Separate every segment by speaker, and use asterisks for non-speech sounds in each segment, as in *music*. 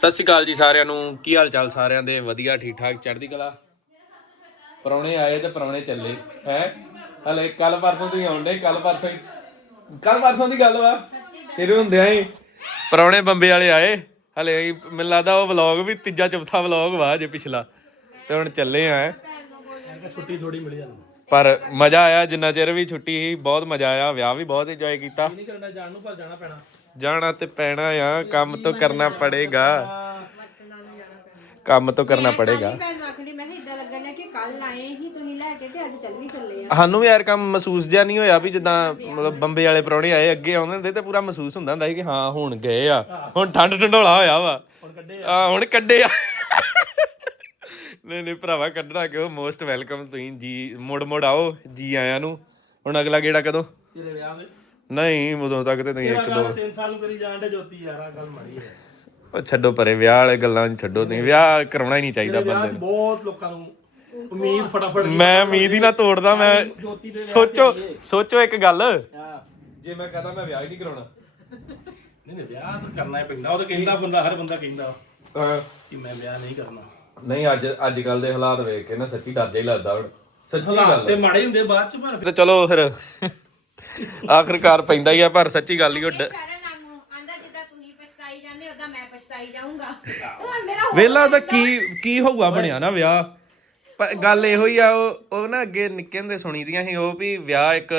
Speaker 1: ਸਤਿ ਸ਼੍ਰੀ ਅਕਾਲ ਜੀ ਸਾਰਿਆਂ ਨੂੰ। ਕੀ ਹਾਲ ਚਾਲ ਸਾਰਿਆਂ ਦੇ? ਵਧੀਆ ਠੀਕ ਠਾਕ ਚੜ੍ਹਦੀ ਕਲਾ। ਪਰੌਣੇ ਆਏ ਤੇ ਪਰੌਣੇ ਚੱਲੇ ਹੈ? ਹਲੇ ਕੱਲ ਪਰਸੋਂ ਤੋਂ ਹੀ ਆਉਂਦੇ ਕੱਲ ਪਰਸੋਂ ਹੀ। ਕੱਲ ਪਰਸੋਂ ਦੀ ਗੱਲ ਵਾ। ਸ਼ੁਰੂ ਹੁੰਦਿਆਂ ਹੀ। ਪਰੌਣੇ ਬੰਬੇ ਵਾਲੇ ਆਏ। ਹਲੇ ਮੈਨੂੰ ਲੱਗਦਾ ਉਹ ਵਲੌਗ ਵੀ ਤੀਜਾ ਚੌਥਾ ਵਲੌਗ ਵਾ ਜੇ ਪਿਛਲਾ। ਤੇ ਹੁਣ ਚੱਲੇ ਆ।
Speaker 2: ਛੁੱਟੀ ਥੋੜੀ ਮਿਲੀ ਸਾਨੂੰ।
Speaker 1: ਪਰ ਮਜ਼ਾ ਆਇਆ ਜਿੰਨਾ ਚਿਰ ਵੀ ਛੁੱਟੀ ਸੀ ਬਹੁਤ ਮਜ਼ਾ ਆਇਆ ਵਿਆਹ ਵੀ ਬਹੁਤ ਇੰਜੋਏ ਕੀਤਾ।
Speaker 2: ਨਹੀਂ ਕਰਨਾ ਜਾਣ ਨੂੰ ਪਰ ਜਾਣਾ ਪੈਣਾ।
Speaker 1: ਜਾਣਾ ਤੇ ਪੈਣਾ ਆ ਕੰਮ ਤੋਂ ਕਰਨਾ ਪੜੇਗਾ। ਕੰਮ ਤੋਂ ਕਰਨਾ ਪੜੇਗਾ।
Speaker 3: ਭੈਣ ਆਖਣੀ ਮੈਂ ਇਦਾਂ ਲੱਗਣ ਡਿਆ ਕਿ ਕੱਲ ਆਏ ਹੀ ਤੁਸੀਂ ਲੈ ਕੇ ਤੇ ਅੱਜ ਚੱਲ ਵੀ ਚੱਲੇ ਆ।
Speaker 1: ਸਾਨੂੰ ਯਾਰ ਕੰਮ ਮਹਿਸੂਸ ਜਿਆ ਨਹੀਂ ਹੋਇਆ ਵੀ ਜਿੱਦਾਂ ਮਤਲਬ ਬੰਬੇ ਵਾਲੇ ਪ੍ਰਾਹੁਣੇ ਆਏ ਅੱਗੇ ਆਉਂਦੇ ਹੁੰਦੇ ਤੇ ਪੂਰਾ ਮਹਿਸੂਸ ਹੁੰਦਾ ਹੁੰਦਾ ਸੀ ਕਿ ਹਾਂ ਹੁਣ ਗਏ ਆ। ਹੁਣ ਠੰਡ ਢੰਡੋਲਾ ਹੋਇਆ ਵਾ।
Speaker 2: ਹੁਣ ਕੱਢੇ
Speaker 1: ਆ। ਹੁਣ ਕੱਢੇ ਆ। ਨਹੀਂ ਨਹੀਂ ਭਰਾਵਾ ਕੱਢਣਾ ਕਿਉਂ? ਮੋਸਟ ਵੈਲਕਮ ਤੁਸੀਂ ਜੀ ਮੁੜ ਮੁੜ ਆਓ ਜੀ ਆਇਆਂ ਨੂੰ। ਹੁਣ ਅਗਲਾ ਗੇੜਾ ਕਦੋਂ?
Speaker 2: ਤੇਰੇ ਵਿਆਹ ਦੇ।
Speaker 1: ਨਹੀਂ ਉਦੋਂ ਤੱਕ ਤੇ ਤੁਸੀਂ ਇੱਕ ਦੋ।
Speaker 2: 3 ਸਾਲ ਨੂੰ ਕਰੀ ਜਾਣ ਦੇ ਜੋਤੀ ਯਾਰ ਆ ਗੱਲ ਮਾੜੀ ਹੈ।
Speaker 1: ਉਹ ਛੱਡੋ ਪਰੇ ਵਿਆਹ ਵਾਲੇ ਗੱਲਾਂ ਨੂੰ ਛੱਡੋ ਤੁਸੀਂ। ਵਿਆਹ ਕਰਾਉਣਾ ਹੀ ਨਹੀਂ ਚਾਹੀਦਾ ਬੰਦੇ ਨੂੰ।
Speaker 2: ਬਹੁਤ ਲੋਕਾਂ ਨੂੰ ਉਮੀਦ ਫਟਾਫਟ
Speaker 1: ਮੈਂ ਉਮੀਦ ਹੀ ਨਾ ਤੋੜਦਾ ਮੈਂ ਸੋਚੋ। ਸੋਚੋ ਇੱਕ ਗੱਲ। ਜੇ ਮੈਂ ਕਹਦਾ ਮੈਂ ਵਿਆਹ ਹੀ ਨਹੀਂ ਕਰਾਉਣਾ।
Speaker 2: ਨਹੀਂ ਨਹੀਂ ਵਿਆਹ ਤਾਂ ਕਰਨਾ ਹੀ ਪੈਂਦਾ। ਉਹ ਤਾਂ ਕਹਿੰਦਾ ਬੰਦਾ ਹਰ ਬੰਦਾ ਕਹਿੰਦਾ ਕਿ ਮੈਂ ਵਿਆਹ ਨਹੀਂ ਕਰਨਾ।
Speaker 1: ਨਹੀਂ ਅੱਜ ਅੱਜ ਕੱਲ ਦੇ ਹਾਲਾਤ ਵੇਖ ਕੇ ਨਾ ਸੱਚੀ ਡਰ ਜਿਹਾ ਲੱਗਦਾ ਹੁਣ। ਸੱਚੀ ਗੱਲ
Speaker 2: ਤੇ ਮਾੜੇ ਹੁੰਦੇ ਬਾਅਦ ਚ ਪਰ
Speaker 1: ਤੇ ਚਲੋ ਫਿਰ। ਆਖਰਕਾਰ ਪੈਂਦਾ ਹੀ ਆ ਪਰ ਸੱਚੀ ਗੱਲ ਹੀ ਉਹ ਡ-
Speaker 3: ਸਾਰੇ ਨਾਂਗੂ ਆਂਦਾ ਜਿੱਦਾਂ ਤੁਸੀਂ ਪਛਤਾਈ ਜਾਂਦੇ ਉਦਾਂ ਮੈਂ ਪਛਤਾਈ ਜਾਊਂਗਾ। ਉਹ ਮੇਰਾ
Speaker 1: ਵੇਲਾ ਤਾਂ ਕੀ ਕੀ ਹੋਊਗਾ ਬਣਿਆ ਨਾ ਵਿਆਹ? ਪਰ ਗੱਲ ਇਹੋ ਹੀ ਆ ਉਹ ਉਹ ਨਾ ਅੱਗੇ ਨਿੱਕੇ ਹੁੰਦੇ ਸੁਣੀ ਦੀਆਂ ਸੀ ਉਹ ਵੀ ਵਿਆਹ ਇੱਕ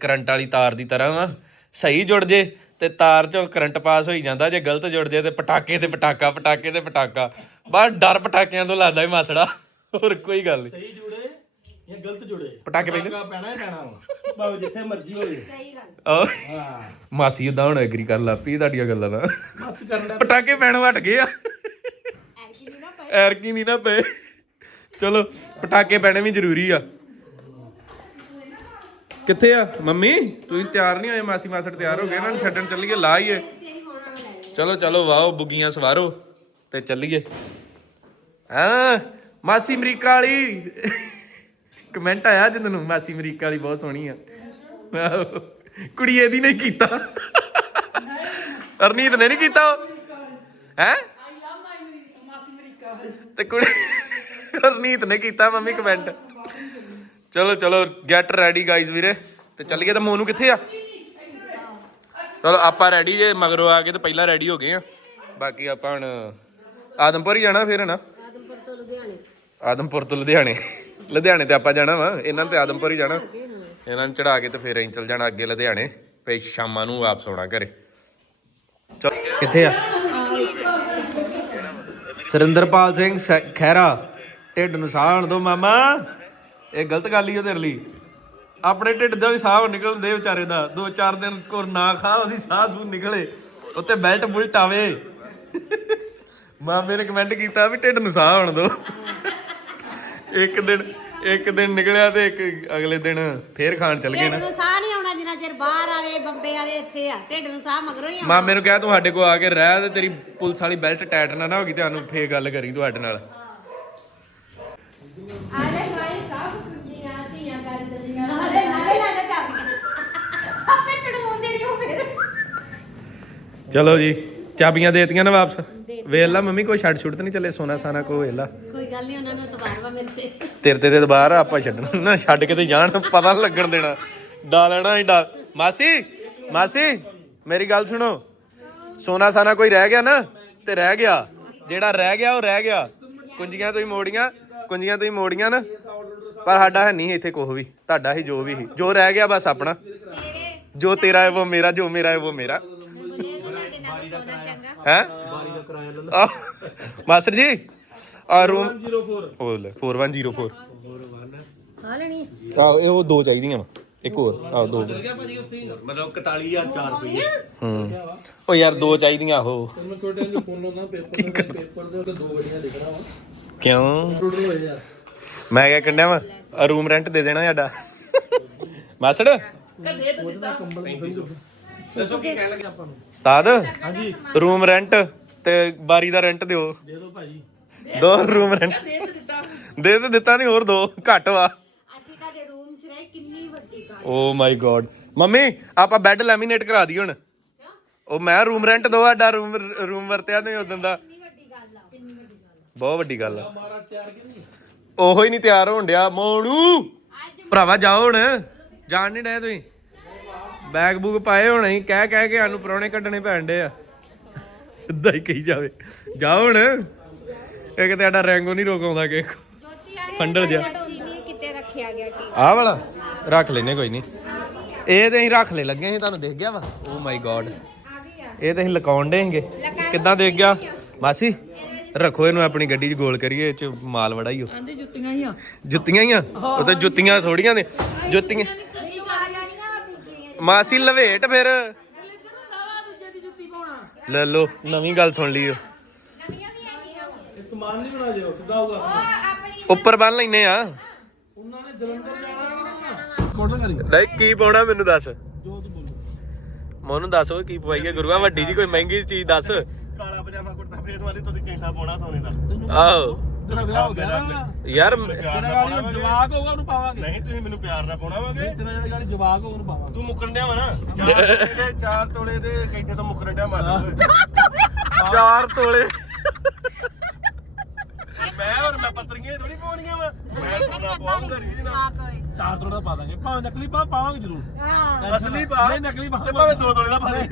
Speaker 1: ਕਰੰਟ ਵਾਲੀ ਤਾਰ ਦੀ ਤਰ੍ਹਾਂ ਵਾ। ਸਹੀ ਜੁੜ ਜੇ ਤੇ ਤਾਰ ਚੋਂ ਕਰੰਟ ਪਾਸ ਹੋਈ ਜਾਂਦਾ ਜੇ ਗਲਤ ਜੁੜ ਜੇ ਤੇ ਪਟਾਕੇ ਤੇ ਪਟਾਕਾ ਪਟਾਕੇ ਤੇ ਪਟਾਕਾ। ਬਸ ਡਰ ਪਟਾਕਿਆਂ ਤੋਂ ਲੱਗਦਾ ਹੀ ਮਾਸੜਾ ਹੋਰ ਕੋਈ ਗੱਲ ਨਹੀਂ
Speaker 2: ਸਹੀ ਜੁੜੇ ਗਲਤ ਜੁੜੇ।
Speaker 1: ਪਟਾਕੇ ਪੈਂਦੇ?
Speaker 2: ਪਟਾਕਾ ਪੈਣਾ ਹੀ ਪੈਣਾ ਵਾ। ਭਾਵੇਂ ਜਿੱਥੇ ਮਰਜ਼ੀ ਹੋਵੇ।
Speaker 3: ਸਹੀ ਗੱਲ।
Speaker 2: ਹਾਂ।
Speaker 1: ਮਾਸੀ ਉਦਾਂ ਹੁਣ ਐਗਰੀ ਕਰਨ ਲੱਗ ਪਈ ਤੁਹਾਡੀਆਂ ਗੱਲਾਂ ਨਾਲ
Speaker 2: ਬਸ ਕਰਨ ਦਾ
Speaker 1: ਪਟਾਕੇ ਪੈਣੋਂ ਹਟ ਗਏ ਆ।
Speaker 3: ਐਰਕੀ ਨਹੀਂ ਨਾ ਪਈ
Speaker 1: ਐਰ ਕੀ ਨਹੀਂ ਨਾ ਪਏ। ਚਲੋ ਪਟਾਕੇ ਪੈਣੇ ਵੀ ਜ਼ਰੂਰੀ ਆ। ਕਿੱਥੇ ਆ? ਮੰਮੀ ਤੁਸੀਂ ਤਿਆਰ ਨਹੀਂ ਹੋਏ? ਮਾਸੀ ਮਾਸੜ ਤਿਆਰ ਹੋ ਗਏ ਇਹਨਾਂ ਨੂੰ ਛੱਡਣ ਚੱਲੀਏ ਲਾਈਏ
Speaker 3: ਸਹੀ ਹੋਣਾ ਲੈ
Speaker 1: ਚਲੋ ਚਲੋ ਵਾਓ ਬੁੱਗੀਆਂ ਸਵਾਰੋ ਤੇ ਚੱਲੀਏ। ਹਾਂ ਮਾਸੀ ਅਮਰੀਕਾ ਵਾਲੀ। ਕਮੈਂਟ ਆਇਆ ਜਿੰਨ ਨੂੰ ਮਾਸੀ ਅਮਰੀਕਾ ਵਾਲੀ ਬਹੁਤ ਸੋਹਣੀ ਆ। ਆਹੋ। ਕੁੜੀ ਇਹਦੀ ਨੇ ਕੀਤਾ। ਅਰਨੀਤ ਨੇ ਨਹੀਂ ਕੀਤਾ ਹੈ? ਤੇ ਕੁੜੀ ਅਰਨੀਤ ਨੇ ਕੀਤਾ ਮੰਮੀ ਕਮੈਂਟ ਚਲੋ ਚਲੋ ਗੈਟ ਰੈਡੀ ਗਾਇਜ਼ ਵੀਰੇ। ਤੇ ਚੱਲੀਏ ਤਾਂ ਮੋਨੂ ਕਿੱਥੇ ਆ? ਚਲੋ ਆਪਾਂ ਰੈਡੀ ਜੇ ਮਗਰੋਂ ਆ ਕੇ ਤੇ ਪਹਿਲਾਂ ਰੈਡੀ ਹੋ ਗਏ ਆ। ਬਾਕੀ ਆਪਾਂ ਹੁਣ ਆਦਮਪੁਰ ਹੀ ਜਾਣਾ ਫਿਰ ਨਾ?
Speaker 3: ਆਦਮਪੁਰ ਤੋਂ ਲੁਧਿਆਣੇ।
Speaker 1: ਆਦਮਪੁਰ ਤੋਂ ਲੁਧਿਆਣੇ। ਲੁਧਿਆਣੇ ਤੇ ਆਪਾਂ ਜਾਣਾ ਵਾ ਇਹਨਾਂ ਨੇ ਤੇ ਆਦਮਪੁਰ ਹੀ ਜਾਣਾ। ਇਹਨਾਂ ਨੂੰ ਚੜਾ ਕੇ ਤੇ ਫਿਰ ਅਸੀਂ ਚੱਲ ਜਾਣਾ ਅੱਗੇ ਲੁਧਿਆਣੇ ਫੇ ਸ਼ਾਮਾਂ ਨੂੰ ਵਾਪਸ ਆਉਣਾ ਘਰੇ। ਚਲ ਕਿੱਥੇ ਆ? ਸਰਿੰਦਰਪਾਲ ਸਿੰਘ ਸ- ਖਹਿਰਾ ਢਿੱਡ ਨੂੰ ਸਾਹ ਆਉਣ ਦੋ ਮਾਮਾ। ਇਹ ਗਲਤ ਗੱਲ ਹੀ ਆ ਤੇਰੇ ਲਈ। ਆਪਣੇ ਢਿੱਡ ਦਾ ਵੀ ਸਾਹ ਨਿਕਲਣ ਦੇ ਵਿਚਾਰੇ ਦਾ। ਦੋ ਚਾਰ ਦਿਨ ਕੋਰ ਨਾ ਖਾ ਉਹਦੀ ਸਾਹ ਸੂ ਨਿਕਲੇ। ਉੱਤੇ ਬੈਲਟ ਬੁਲਟ ਆਵੇ। ਮਾਮੇ ਨੇ ਕਮੈਂਟ ਕੀਤਾ ਵੀ ਢਿੱਡ ਨੂੰ ਸਾਹ ਆਉਣ ਦੋ। ਇੱਕ ਦਿਨ ਇੱਕ ਦਿਨ ਨਿਕਲਿਆ ਤੇ ਇੱਕ ਅਗਲੇ ਦਿਨ ਫੇਰ ਖਾਣ ਚੱਲ ਗਏ
Speaker 3: ਢਿੱਡ
Speaker 1: ਨਾ।
Speaker 3: ਨੂੰ ਸਾਹ ਨਹੀਂ ਆਉਣਾ ਜਿੰਨਾ ਚਿਰ ਬਾਹਰ ਵਾਲੇ ਬੰਬੇ ਵਾਲੇ ਇੱਥੇ ਆ। ਢਿੱਡ ਨੂੰ ਸਾਹ ਮਗਰੋਂ ਹੀ ਆਉਣਾ।
Speaker 1: ਮਾਮੇ ਨੂੰ ਕਹਿ ਤੂੰ ਸਾਡੇ ਕੋਲ ਆ ਕੇ ਰਹਿ ਤੇ ਤੇਰੀ ਪੁਲਿਸ ਵਾਲੀ ਬੈਲਟ ਟਾਈਟ ਨਾ ਨਾ ਹੋ ਗਈ ਤੇ ਸਾਨੂੰ ਫੇਰ ਗੱਲ ਕਰੀ ਤੁਹਾਡੇ ਨਾਲ।
Speaker 3: ਆਲੇ ਮਾਈ ਸਾਹ ਕੁੱਤੀਆਂ ਧੀਆਂ ਕਰ ਚਲੀਆਂ ਨਾਲੇ ਨਾਲੇ ਨਾਲੇ ਚਾਬੀਆਂ ਆਪੇ ਚੜਾਉਂਦੇ ਨਹੀਂ ਉਹ ਫਿਰ।
Speaker 1: ਚਲੋ ਜੀ। ਚਾਬੀਆਂ ਦੇਤੀਆਂ ਨਾ ਵਾਪਸ? ਵੇਖ ਲਾ ਮੰਮੀ ਕੋਈ ਛੱਡ ਛੁੱਟ ਤੇ ਨਹੀਂ ਚੱਲੇ ਸੋਨਾ ਸਾਨਾ ਕੋ ਵੇਖ ਲਾ।
Speaker 3: ਕੋਈ ਗੱਲ ਨਹੀਂ ਉਹਨਾਂ ਨੂੰ ਤਬਾਰ ਵਾ ਮੇਰੇ ਤੇ
Speaker 1: ਤੇਰੇ ਤੇ ਤੇ ਬਾਹਰ ਆਪਾਂ ਛੱਡਣਾ ਨਾ ਛੱਡ ਕੇ ਤੇ ਜਾਣ ਪਤਾ ਨੀ ਲੱਗਣ ਦੇਣਾ। ਡਾ ਲੈਣਾ ਹੀ ਡਾ ਮਾਸੀ ਮਾਸੀ ਮੇਰੀ ਗੱਲ ਸੁਣੋ। ਸੋਨਾ ਸਾਨਾ ਕੋਈ ਰਹਿ ਗਿਆ ਨਾ ਤੇ ਰਹਿ ਗਿਆ। ਜਿਹੜਾ ਰਹਿ ਗਿਆ ਉਹ ਰਹਿ ਗਿਆ। ਕੁੰਜੀਆਂ ਤੋਂ ਹੀ ਮੋੜੀਆਂ ਕੁੰਜੀਆਂ ਤੋਂ ਹੀ ਮੋੜੀਆਂ ਨਾ। ਪਰ ਸਾਡਾ ਹੈ ਨਹੀਂ ਇੱਥੇ ਕੁਝ ਵੀ। ਤੁਹਾਡਾ ਹੀ ਜੋ ਵੀ ਸੀ। ਜੋ ਰਹਿ ਗਿਆ ਬਸ ਆਪਣਾ। ਜੋ ਤੇਰਾ ਹੈ ਉਹ ਮੇਰਾ ਜੋ ਮੇਰਾ ਹੈ ਉਹ ਮੇਰਾ।
Speaker 3: ਨੂੰ ਨਾਲ ਸੋਨਾ
Speaker 1: ਹੈ?
Speaker 2: ਬਾਰੀ ਦਾ ਕਿਰਾਇਆ ਲੈ ਲਓ
Speaker 1: ਮਾਸਟਰ ਜੀ ਆ ਰੂਮ
Speaker 2: 04
Speaker 1: ਉਹ ਲੈ 4104
Speaker 3: ਆ ਲੈਣੀ
Speaker 1: ਆ। ਇਹ ਉਹ ਦੋ ਚਾਹੀਦੀਆਂ ਵਾ ਇੱਕ ਹੋਰ ਆ ਦੋ।
Speaker 2: ਮਤਲਬ 41000 ਰੁਪਏ
Speaker 1: ਹੂੰ। ਉਹ ਯਾਰ ਦੋ ਚਾਹੀਦੀਆਂ ਉਹ।
Speaker 2: ਮੈਂ ਤੁਹਾਡੇ ਨੂੰ ਫੋਨ ਲਾਉਣਾ ਪੇਪਰ ਦੇ ਪੇਪਰ ਦੇ ਉੱਤੇ ਦੋ ਵੜੀਆਂ ਲਿਖਣਾ ਵਾ।
Speaker 1: ਕਿਉਂ?
Speaker 2: ਟੁੱਟ ਹੋਏ ਯਾਰ।
Speaker 1: ਮੈਂ ਕਿਆ ਕੰਡਿਆ ਵਾ? ਰੂਮ ਰੈਂਟ ਦੇ ਦੇਣਾ ਸਾਡਾ। ਮਾਸੜ
Speaker 2: ਦੱਸੋ ਕੀ ਕਹਿ ਲੱਗੇ ਆਪਾਂ ਨੂੰ।
Speaker 1: ਉਸਤਾਦ?
Speaker 2: ਹਾਂਜੀ।
Speaker 1: ਰੂਮ ਰੈਂਟ ਤੇ ਬਾਰੀ ਦਾ ਰੈਂਟ ਦਿਓ।
Speaker 2: ਦੇ ਦਿਓ ਭਾਜੀ।
Speaker 1: ਦੋ ਰੂਮ ਰੈਂਟ। ਦੇ ਤੇ ਦਿੱਤਾ। ਨਹੀਂ ਹੋਰ ਦੋ। ਘੱਟ ਵਾ।
Speaker 3: ਅਸੀਂ ਤੁਹਾਡੇ ਰੂਮ 'ਚ ਰਹੇ ਕਿੰਨੀ ਵੱਡੀ car
Speaker 1: oh my god mummy ਆਪਾਂ ਬੈੱਡ ਲੈਮੀਨੇਟ ਕਰਾ ਦਈਏ ਹੁਣ। ਉਹ ਮੈਂ ਰੂਮ ਰੈਂਟ ਦੋ ਸਾਡਾ ਰੂਮ ਰੂਮ ਵਰਤਿਆ ਨਹੀਂ ਉਦੋਂ ਦਾ।
Speaker 3: ਕਿੰਨੀ ਵੱਡੀ
Speaker 1: ਬਹੁਤ ਵੱਡੀ ਗੱਲ ਆ।
Speaker 2: ਮਾਰਾ ਤਿਆਰ
Speaker 1: ਉਹੋ ਹੀ ਨਹੀਂ ਤਿਆਰ ਹੋਣ ਡਿਆ ਮੋੜੂ। ਭਰਾਵਾ ਜਾਓ ਹੁਣ। ਜਾਣ ਨਹੀਂ ਡਏ ਤੁਸੀਂ। ਬੈਗ ਬੂਗ ਪਾਏ ਹੋਣੇ ਹੀ ਕਹਿ ਕਹਿ ਕੇ ਸਾਨੂੰ ਪਰੌਣੇ ਕੱਢਣੇ ਪੈਣ ਡੇ ਆ। ਸਿੱਧਾ ਹੀ ਕਹੀ ਜਾਵੇ। ਜਾਓ ਹੁਣ। ਇੱਕ ਤੇ ਸਾਡਾ ਰੈਂਗੋ ਨਹੀਂ ਰੋਕ ਆਉਂਦਾ ਕਿ। ਫੰਡਲ
Speaker 3: ਚੀਨੀ ਕਿਤੇ ਰੱਖਿਆ ਗਿਆ ਕੀ
Speaker 1: ਆਹ ਵਾਲਾ ਰੱਖ ਲੈਨੇ ਕੋਈ ਨਹੀਂ ਇਹ ਤੇ ਅਸੀਂ ਰੱਖ ਲੈ ਲੱਗੇ ਸੀ ਤੁਹਾਨੂੰ ਦੇਖ ਗਿਆ ਵਾ। ਓ ਮਾਈ ਗॉड ਇਹ ਤੇ ਅਸੀਂ ਲਕਾਉਣ ਦੇਂਗੇ ਕਿੱਦਾਂ ਦੇਖ ਗਿਆ? ਮਾਸੀ ਰੱਖੋ ਇਹਨੂੰ ਆਪਣੀ ਗੱਡੀ 'ਚ ਗੋਲ ਕਰੀਏ ਇਹ 'ਚ ਮਾਲ ਵੜਾ ਹੀ ਹੋ
Speaker 4: ਆਂਦੇ ਜੁੱਤੀਆਂ ਹੀ ਆ।
Speaker 1: ਜੁੱਤੀਆਂ ਹੀ ਆ? ਉਹ ਤਾਂ ਜੁੱਤੀਆਂ ਥੋੜੀਆਂ ਨੇ। ਜੁੱਤੀਆਂ ਮਾਸੀ ਲਵੇਟ ਫਿਰ। ਲੈ ਲੋ ਨਵੀਂ ਗੱਲ ਸੁਣ ਲਈ ਓ।
Speaker 2: ਇਹ ਸਮਾਨ ਨਹੀਂ ਬਣਾ ਜਿਓ ਕਿੱਦਾਂ ਹੋਊਗਾ ਸਮਾਨ
Speaker 1: ਉੱਪਰ ਬੰਨ ਲੈਨੇ ਆ।
Speaker 2: ਉਹਨਾਂ ਨੇ ਜਲੰਧਰ ਜਾਣਾ ਕੋਟਲ ਕਰੀ
Speaker 1: ਨਹੀਂ ਕੀ ਪਾਉਣਾ ਮੈਨੂੰ ਦੱਸ।
Speaker 2: ਜੋ ਤੂੰ ਬੋਲੋ
Speaker 1: ਮੋਨੂੰ ਦੱਸ ਉਹ ਕੀ ਪਵਾਈਏ? ਗੁਰੂਆ ਵੱਡੀ ਜੀ ਕੋਈ ਮਹਿੰਗੀ ਚੀਜ਼ ਦੱਸ।
Speaker 2: ਕਾਲਾ ਪਜਾਮਾ ਕੁੜਤਾ ਫੇਸ ਵਾਲੀ ਤੋਂ ਕੈਂਠਾ ਪਾਉਣਾ ਸੋਨੇ ਦਾ।
Speaker 1: ਆਹੋ।
Speaker 2: ਤੇਰਾ ਵਿਆਹ ਹੋ ਗਿਆ ਨਾ।
Speaker 1: ਯਾਰ
Speaker 2: ਤੇਰਾ ਗਾੜੀ ਜਵਾਕ ਹੋਊਗਾ ਉਹਨੂੰ ਪਾਵਾਂਗੇ। ਨਹੀਂ ਤੁਸੀਂ ਮੈਨੂੰ ਪਿਆਰ ਨਾਲ ਪਾਉਣਾਵਾਂਗੇ ਤੇਰਾ ਜਿਹੜਾ ਗਾੜੀ ਜਵਾਕ ਹੋਊ ਉਹਨੂੰ ਪਾਵਾਂਗੇ। ਤੂੰ ਮੁੱਕਣ ਡਿਆ ਵਾ ਨਾ? 4 ਤੋਲੇ ਦੇ 4 ਤੋਲੇ ਦੇ ਕੈਂਠੇ ਤੋਂ ਮੁੱਕਣ ਡਿਆ ਮਾਤਾ
Speaker 1: 4 ਤੋਲੇ?
Speaker 2: ਮੈਂ ਹੋਰ ਮੈਂ ਪੱਤਰੀਆਂ ਥੋੜੀ ਪਾਉਣੀਆਂ ਵਾ। ਮੈਂ ਪੂਰਾ ਪਾਉਂਗਾ ਰੀਜ ਨਾਲ ਚਾਰ ਤੋਲੇ। ਦਾ ਪਾ ਦਾਂਗੇ। ਭਾਵੇਂ ਨਕਲੀ ਪਾ ਪਾਵਾਂਗੇ ਜ਼ਰੂਰ। ਅਸਲੀ ਪਾ। ਨਹੀਂ ਨਕਲੀ ਪਾ। ਤੇ ਭਾਵੇਂ 2 ਤੋਲੇ ਦਾ ਪਾ ਦੇ।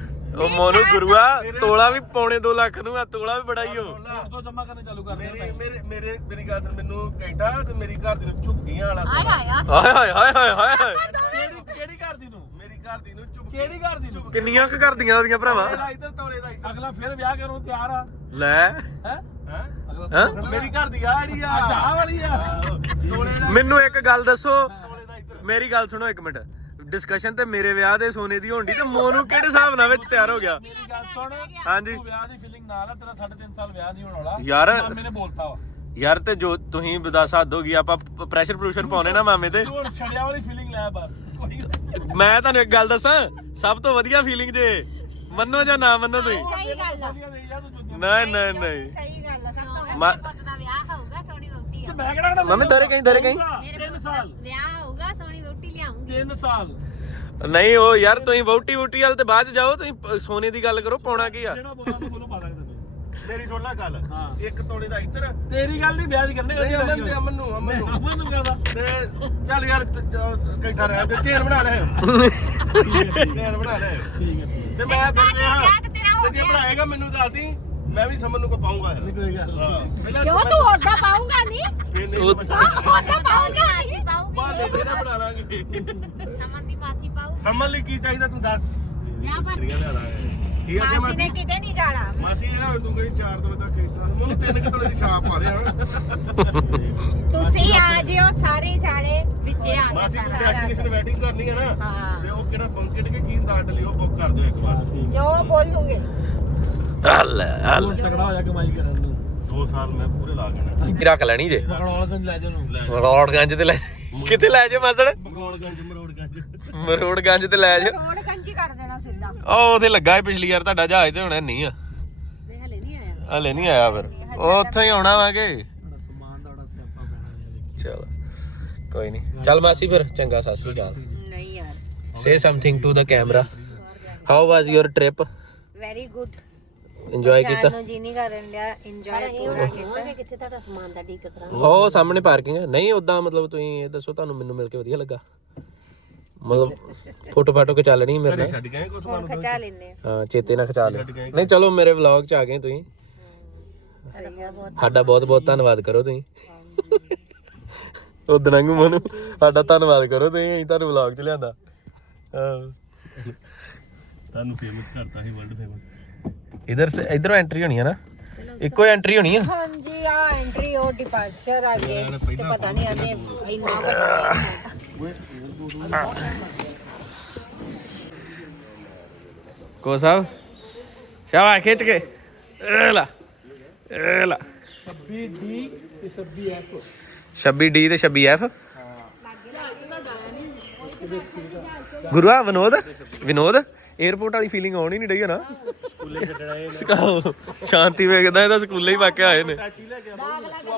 Speaker 2: *laughs*
Speaker 1: ਉਹ ਮੋਨੂੰ ਗੁਰੂਆ ਤੋਲਾ ਵੀ ਪੌਣੇ 2 ਲੱਖ ਨੂੰ ਆ ਤੋਲਾ ਵੀ ਬੜਾ ਹੀ ਹੋ
Speaker 2: ਤੋਂ ਜਮਾ ਕਰਨੇ ਚਾਲੂ ਕਰ ਮੇਰੇ ਮੇਰੇ ਮੇਰੇ ਮੇਰੀ ਗੱਲ ਸੁਣ, ਮੈਨੂੰ ਕੈਂਠਾ ਤੇ ਮੇਰੀ ਘਰ ਦੀ ਨੂੰ ਝੁੱਗੀਆਂ ਵਾਲਾ ਸੋਨਾ।
Speaker 1: ਹਾਏ ਹਾਏ ਹਾਏ ਹਾਏ ਹਾਏ ਹਾਏ
Speaker 2: ਕਿਹੜੀ ਕਿਹੜੀ ਘਰ ਦੀ ਨੂੰ? ਮੇਰੀ ਘਰ ਦੀ ਨੂੰ ਝੁੱਗੀ ਕਿਹੜੀ ਘਰ ਦੀ ਨੂੰ?
Speaker 1: ਕਿੰਨੀਆਂ ਕੁ ਕਰਦੀਆਂ ਉਹਦੀਆਂ ਭਰਾਵਾ?
Speaker 2: ਇਧਰ ਤੋਲੇ ਦਾ ਅਗਲਾ ਫਿਰ ਵਿਆਹ ਕਰਨ ਨੂੰ ਤਿਆਰ ਆ।
Speaker 1: ਲੈ।
Speaker 2: ਹੈ? ਹੈ?
Speaker 1: ਹੈਂ?
Speaker 2: ਮੇਰੀ ਘਰ ਦੀ ਆ ਜਿਹੜੀ ਆ। ਚਾਹ ਵਾਲੀ ਆ। ਤੋਲੇ ਦਾ
Speaker 1: ਮੈਨੂੰ ਇੱਕ ਗੱਲ ਦੱਸੋ।
Speaker 2: ਤੋਲੇ ਦਾ ਇੱਧਰ।
Speaker 1: ਮੇਰੀ ਗੱਲ ਸੁਣੋ ਇੱਕ ਮਿੰਟ। ਡਿਸਕਸ਼ਨ ਤੇ ਮੇਰੇ ਵਿਆਹ ਦੇ ਸੋਨੇ ਦੀ ਹੋਣੀ ਤੇ ਮੋਨੂੰ ਕਿਹੜੇ ਹਿਸਾਬ ਨਾਲ ਵਿੱਚ ਤਿਆਰ ਹੋ ਗਿਆ?
Speaker 2: ਮੇਰੀ ਗੱਲ ਸੁਣ।
Speaker 1: ਹਾਂਜੀ।
Speaker 2: ਤੂੰ ਵਿਆਹ ਦੀ ਫੀਲਿੰਗ ਨਾਲ ਆ ਤੇਰਾ 3.5 ਸਾਲ ਵਿਆਹ ਨਹੀਂ ਹੋਣ ਵਾਲਾ।
Speaker 1: ਯਾਰ
Speaker 2: ਮਾਮੇ ਨੇ ਬੋਲਤਾ ਵਾ।
Speaker 1: ਯਾਰ ਤੇ ਜੋ ਤੁਸੀਂ ਦੱਸ ਹੱਦ ਹੋ ਗਈ ਆਪਾਂ ਪ੍ਰੈਸ਼ਰ ਪ੍ਰੂਸ਼ਰ ਪਾਉਨੇ ਨਾ ਮਾਮੇ ਤੇ।
Speaker 2: ਤੂੰ ਹੁਣ ਛੜਿਆ ਵਾਲੀ ਫੀਲਿੰਗ ਲੈ ਬਸ ਕੋਈ ਗੱਲ ਨੀ।
Speaker 1: ਮੈਂ ਤੁਹਾਨੂੰ ਇੱਕ ਗੱਲ ਦੱਸਾਂ ਸਭ ਤੋਂ ਵਧੀਆ ਫੀਲਿੰਗ ਜੇ। ਮੰਨੋ ਜਾਂ ਨਾ ਮੰਨੋ ਤੁਸੀਂ?
Speaker 3: ਸਹੀ ਗੱਲ ਆ।
Speaker 2: ਵਧੀਆ
Speaker 1: ਨਹੀਂ ਨਹੀਂ ਨਹੀਂ।
Speaker 3: ਸਹੀ ਗੱਲ ਆ। ਸਭ ਤੋਂ
Speaker 1: ਮਾ-
Speaker 3: ਪੁੱਤ ਦਾ ਵਿਆਹ ਹੋਊਗਾ ਸੋਹਣੀ
Speaker 2: ਤੇ ਮੈਂ ਕਿਹੜਾ
Speaker 1: ਮੰਮੀ ਦਰ ਕਹੀਂ ਦਰ ਕਹੀਂ।
Speaker 3: ਮੇਰੇ
Speaker 2: 3
Speaker 3: ਪੁੱਤ
Speaker 2: ਸਾਲ।
Speaker 3: ਵਿਆਹ ਹੋਊਗਾ
Speaker 2: 3 ਸਾਲ।
Speaker 1: ਨਹੀਂ ਉਹ ਯਾਰ ਤੁਸੀਂ ਵੋਟੀ ਵੋਟੀ ਵਾਲ ਤੇ ਬਾਅਦ ਚ ਜਾਓ ਤੁਸੀਂ ਸੋਨੇ ਦੀ ਗੱਲ ਕਰੋ ਪਾਉਣਾ ਕੀ ਆ?
Speaker 2: ਜਿਹੜਾ ਬੋਲਾਂ ਬੋਲੋ ਪਾ ਦਾਂਗੇ ਤੈਨੂੰ। ਮੇਰੀ ਸੁਣ ਲੈ ਗੱਲ।
Speaker 5: ਹਾਂ।
Speaker 2: ਇੱਕ ਤੋਲੇ ਦਾ ਇੱਧਰ। ਤੇਰੀ ਗੱਲ ਨਹੀਂ ਵਿਆਹ ਦੀ ਕਰਨੇ
Speaker 5: ਨਹੀਂ ਅਮਨ ਤੇ ਅਮਨ ਨੂੰ ਅਮਨ ਨੂੰ।
Speaker 2: ਅਮਨ ਨੂੰ ਕਰਦਾ
Speaker 5: ਤੇ ਚੱਲ ਯਾਰ ਕੈਂਠਾ ਰਹਿ ਤੇ ਚੇਨ ਬਣਾ ਲੈ। ਚੇਨ ਬਣਾ ਲੈ।
Speaker 2: ਠੀਕ ਹੈ ਠੀਕ
Speaker 5: ਤੇ ਮੈਂ ਫਿਰ
Speaker 3: ਵਿਆਹ
Speaker 5: ਵਿਆਹ
Speaker 3: ਤੇ ਤੇਰਾ ਹੋ
Speaker 5: ਤੇ ਜੇ ਬਣਾਏਗਾ ਮੈਨੂੰ ਦੱਸ ਦੀ ਮੈਂ ਵੀ ਸਮਨ ਨੂੰ ਕੋ ਪਾਉਂਗਾ
Speaker 2: ਨਹੀਂ ਕੋਈ ਗੱਲ
Speaker 5: ਹਾਂ।
Speaker 2: ਨਹੀਂ।
Speaker 5: ਪਹਿਲਾਂ
Speaker 3: ਕਿਉਂ ਤੂੰ ਉਹਦਾ ਪਾਉਂਗਾ ਨਹੀਂ?
Speaker 5: ਫਿਰ ਨਹੀਂ
Speaker 1: ਉਹ-
Speaker 5: ਬਣਾ
Speaker 3: ਉਹਦਾ ਪਾਉਂਗਾ ਨਹੀਂ।
Speaker 5: ਬਾਅਦ ਵਿੱਚ ਨਾ ਬਣਾ ਲਾਂਗੇ।
Speaker 3: ਸਮਨ ਦੀ ਮਾਸੀ ਪਾਉ
Speaker 5: ਸਮਨ ਲਈ ਕੀ ਚਾਹੀਦਾ ਤੂੰ ਦੱਸ?
Speaker 3: ਵਿਆਹ ਪਰ।
Speaker 5: ਠੀਕ ਹੈ।
Speaker 3: ਮਾਸੀ
Speaker 5: ਮਾਸੀ
Speaker 3: ਨੇ ਕਿਤੇ ਨਹੀਂ ਜਾਣਾ।
Speaker 5: ਮਾਸੀ ਇਹ ਨਾ ਤੂੰ ਕਹੀਂ 4 ਤੋਲੇ ਤੱਕ ਕੈਂਠਾ ਮੈਨੂੰ 3 ਤੋਲੇ ਦੀ ਛਾਪ ਪਾ ਦੇ ਹਾਂ
Speaker 3: ਤੁਸੀਂ ਆ ਜਿਓ ਸਾਰੇ ਜਾਣੇ। ਵਿੱਚੇ ਆ
Speaker 5: ਮਾਸੀ
Speaker 3: ਕੇ
Speaker 5: ਦੀ
Speaker 3: ਸਾਰਾ
Speaker 5: ਡੈਸਟੀਨੇਸ਼ਨ ਵੈਟਿੰਗ ਕਰਨੀ ਹੈ ਨਾ।
Speaker 3: ਹਾਂ।
Speaker 5: ਤੇ ਉਹ ਕਿਹੜਾ ਬੰਕਟ ਕੇ ਕੀ ਦਾਟ ਲਈ ਉਹ ਬੁੱਕ ਕਰ ਦਿਓ ਇੱਕ ਵਾਰ।
Speaker 3: ਜੋ ਬੋਲੂਗੇ।
Speaker 1: ਹੱਲ ਹੱਲ।
Speaker 2: ਬਹੁਤ ਤਕੜਾ ਹੋਇਆ ਕਮਾਈ ਕਰਨ ਨੂੰ।
Speaker 5: 2 ਸਾਲ ਮੈਂ ਪੂਰੇ ਲਾ ਗਣਾ
Speaker 1: ਰੱਖ ਲੈਣੀ ਜੇ?
Speaker 2: ਮਕੜੌਲਗੰਜ ਲੈ ਜਾ। ਨੂੰ
Speaker 1: ਰੋਡਗੰਜ ਤੇ ਲੈ ਕਿੱਥੇ ਲੈ ਜੇ ਮਾਸੜ?
Speaker 5: ਮਰੋੜਗੰਜ ਮਰੋੜਗੰਜ।
Speaker 1: ਮਰੋੜਗੰਜ ਤੇ ਲੈ ਜਾ।
Speaker 3: ਰੋਡ ਕੰਜੀ ਕਰ ਦੇਣਾ ਸਿੱਧਾ।
Speaker 1: ਉਹ ਉਹਦੇ ਲੱਗਾ ਹੈ ਪਿਛਲੀ ਵਾਰ ਤੁਹਾਡਾ ਜਹਾਜ਼ ਤੇ ਹੋਣਾ ਨਹੀਂ ਆ।
Speaker 3: ਤੇ ਹਲੇ ਨਹੀਂ ਆਇਆ।
Speaker 1: ਹਲੇ ਨਹੀਂ ਆਇਆ ਫਿਰ। ਉਹ ਉੱਥੋਂ ਹੀ ਆਉਣਾ ਵਾਂਗੇ
Speaker 2: ਬੜਾ ਸਮਾਨ ਦਾ ਬੜਾ ਸਿਆਪਾ ਪੈਣਾ ਯਾਰ
Speaker 1: ਚਲ ਕੋਈ ਨਹੀਂ ਚੱਲ ਮਾਸੀ ਫਿਰ ਚੰਗਾ ਸਤਿ ਸ੍ਰੀ ਅਕਾਲ।
Speaker 3: ਨਹੀਂ ਯਾਰ।
Speaker 1: Say something to the camera how was your trip
Speaker 3: very good
Speaker 1: enjoy ਕੀਤਾ।
Speaker 3: ਨੂੰ ਜੀ ਨਹੀਂ ਕਰਨ ਡਿਆ ਇੰਜੋਏ ਪੂਰਾ ਕੀਤਾ। ਕਿੱਥੇ ਤੁਹਾਡਾ ਸਮਾਨ ਦਾ ਡੀਕ ਕਰਾਂ
Speaker 1: ਉਹ ਸਾਹਮਣੇ ਪਾਰਕਿੰਗ ਹੈ ਨਹੀਂ ਉਦਾਂ ਮਤਲਬ ਤੁਸੀਂ ਇਹ ਦੱਸੋ ਤੁਹਾਨੂੰ ਮੈਨੂੰ ਮਿਲ ਕੇ ਵਧੀਆ ਲੱਗਾ। ਮਤਲਬ ਫੋਟੋ ਫਾਟੋ ਕੇ ਚੱਲਣੀ ਮੇਰੇ ਨਾਲ।
Speaker 5: ਛੱਡ ਗਏ ਕੁਛ
Speaker 3: ਫੋਨ ਖਚਾ ਲੈਨੇ
Speaker 1: ਹਾਂ ਚੇਤੇ ਨਾਲ ਖਿਚਾ ਲਿਓ। ਨਹੀਂ ਚਲੋ ਮੇਰੇ ਵਲੌਗ ਚ ਆ ਗਏ ਤੁਸੀਂ। ਸਾਡਾ ਬਹੁਤ ਬਹੁਤ ਧੰਨਵਾਦ। ਕਰੋ ਤੁਸੀਂ। ਉਦੋਂ ਵਾਂਗੂ ਮਨੂੰ ਸਾਡਾ ਧੰਨਵਾਦ ਕਰੋ ਤੁਸੀਂ ਅਸੀਂ ਤੁਹਾਨੂੰ ਵਲੌਗ ਚ ਲਿਆਂਦਾ।
Speaker 5: ਤੁਹਾਨੂੰ ਫੇਮਸ ਕਰਤਾ ਸੀ ਵਰਲਡ ਫੇਮਸ
Speaker 1: ਇਧਰ ਸੇ ਇਧਰੋਂ ਐਂਟਰੀ ਹੋਣੀ ਹੈ ਨਾ ਇੱਕੋ ਐਂਟਰੀ ਹੋਣੀ ਆ
Speaker 3: ਹਾਂਜੀ ਆ ਐਂਟਰੀ ਉਹ ਡਿਪਾਰਚਰ ਆ ਗਏ ਤੇ ਪਤਾ ਨਹੀਂ ਆਂਦੇ ਇੰਨਾ ਵੱਡਾ
Speaker 1: ਕੋ ਸਾਹਿਬ ਸ਼ਾਬਾ ਖਿੱਚ ਕੇ ਇਹ ਲਾ ਇਹ ਲਾ
Speaker 2: 26 ਡੀ ਤੇ 26 ਐਫ
Speaker 1: 26 ਡੀ ਤੇ 26 ਐਫ ਗੁਰੂਆ ਵਿਨੋਦ ਵਿਨੋਦ 에어ਪੋਰਟ ਵਾਲੀ ਫੀਲਿੰਗ ਆਉਣੀ ਨਹੀਂ ਡਈ ਹੈ ਨਾ ਸਕੂਲੇ ਛੱਡਣਾ ਸਿਕਾਓ ਸ਼ਾਂਤੀ ਵੇਖਦਾ ਇਹਦਾ ਸਕੂਲੇ ਹੀ ਵਾਕਿਆ ਆਏ ਨੇ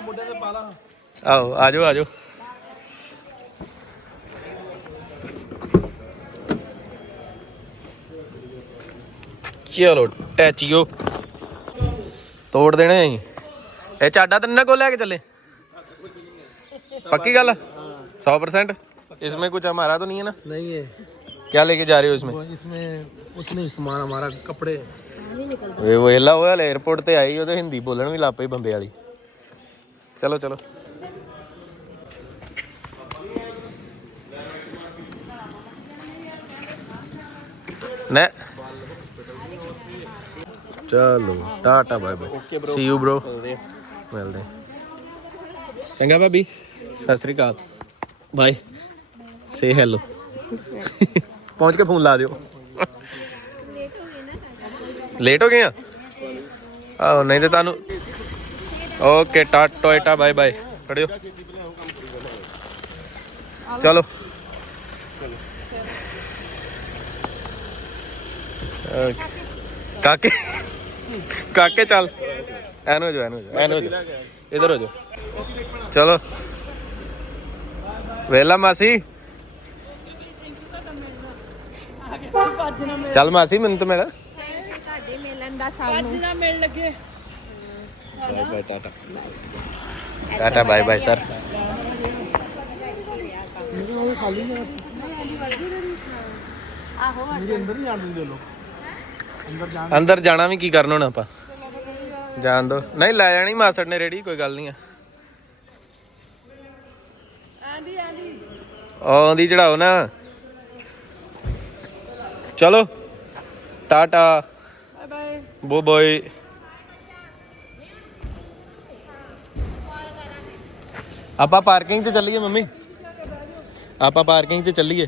Speaker 2: ਮੁੰਡੇ ਦੇ ਪਾਲਾ
Speaker 1: ਆਓ ਆਜੋ ਆਜੋ ਚਲੋ ਟੈਚੀਓ ਤੋੜ ਦੇਣੇ ਅਸੀਂ ਇਹ ਚਾਡਾ ਤਾਂ ਨਾ ਕੋ ਲੈ ਕੇ ਚੱਲੇ पक्की गल सौ परसेंट इसमें कुछ हमारा तो नहीं है ना
Speaker 2: नहीं है
Speaker 1: क्या लेके जा रहे हो इसमें
Speaker 2: इसमें कुछ नहीं सामान हमारा कपड़े
Speaker 1: ਵੇ ਵੇਲਾ ਉਹ ਹਲੇ 에어ਪੋਰਟ ਤੇ ਆਈ ਉਹਦੇ ਹਿੰਦੀ ਬੋਲਣ ਵੀ ਲੱਗ ਪਈ ਬੰਬੇ ਵਾਲੀ। ਚਲੋ ਚਲੋ। ਨੇ। ਚਲੋ tata bye bye. See you bro ਮਿਲਦੇ। ਚੰਗਾ ਭਾਬੀ। ਸਤਿ ਸ੍ਰੀ ਅਕਾਲ। ਬਾਏ। ਸੇ ਹੈਲੋ ਪਹੁੰਚ ਕੇ ਫੋਨ ਲਾ ਦਿਓ। ਲੇਟ ਹੋ ਗਏ ਆ? ਆਹੋ, ਨਹੀਂ ਤੇ ਤੁਹਾਨੂੰ ਓਕੇ ਟਾ ਟੋਇਟਾ ਬਾਏ ਬਾਏ ਖੜਿਓ ਚਲੋ। ਓਕੇ। ਕਾਕੇ। ਕਾਕੇ ਚੱਲ। ਐਨ ਹੋ ਜਾ ਐਨ ਹੋ ਜਾ ਐਨ ਹੋ ਜਾ ਇਧਰ ਹੋ ਜਾ ਚਲੋ। ਵੇਲਾ ਮਾਸੀ। ਚੱਲ ਮਾਸੀ, ਮੈਨੂੰ ਤਾਂ ਮਿਲ।
Speaker 3: ਲੈਂਦਾ ਸਾਨੂੰ।
Speaker 4: ਨਾ ਮਿਲ ਲੱਗੇ।
Speaker 1: Bye bye tata. Tata bye bye sir.
Speaker 2: ਉਹ ਖਾਲੀ ਨਾ ਆਹੋ ਅੰਦਰ ਹੀ
Speaker 1: ਜਾਣ ਦੇ ਜਾਣਾ ਵੀ ਕੀ ਕਰਨਾ ਹੁਣ ਆਪਾਂ? ਜਾਣ ਦੋ। ਨਹੀਂ ਲੈ ਜਾਣੀ ਮਾਸੜ ਨੇ ਰੇੜੀ ਕੋਈ ਗੱਲ ਨਹੀਂ ਆ। ਚੜਾਓ ਨਾ। ਚਲੋ। ਟਾਟਾ।
Speaker 4: ਬਾਏ ਬਾਏ
Speaker 1: ਬੋ ਬੋਏ ਆਪਾਂ ਪਾਰਕਿੰਗ 'ਚ ਚੱਲੀਏ ਮੰਮੀ ਆਪਾਂ ਪਾਰਕਿੰਗ 'ਚ ਚੱਲੀਏ